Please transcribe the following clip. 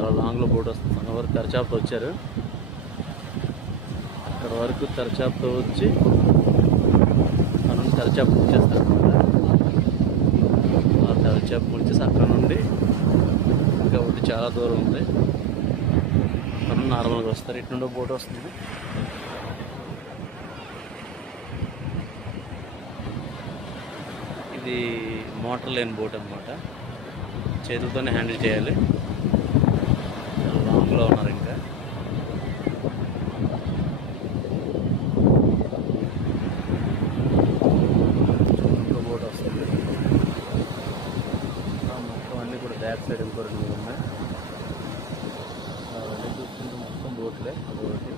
చాలా లాంగ్లో బోట్ వస్తుంది. మన వరకు తెరచాపతో వచ్చారు, అక్కడ వరకు తెరచాపతో వచ్చి అక్కడ నుండి తెరచాప ముంచేస్తారు అనమాట. ఆ తెరచాప ముంచేసి అక్కడ నుండి ఇంకా ఒకటి చాలా దూరం ఉంది, అక్కడ నుండి నార్మల్గా వస్తారు. ఇటు నుండి బోట్ వస్తుంది. ఇది మోటార్ లేని బోట్ అనమాట, చేతులతోనే హ్యాండిల్ చేయాలి. లాంగ్లో ఉన్నారు. ఇంకా ఇంకో బోట్ వస్తుంది. మొత్తం అన్నీ కూడా బ్యాక్ సైడ్ ఇంకో 2 ఉన్నాయి. అవన్నీ చూసుకుంటే మొత్తం బోట్లే. అదొకటి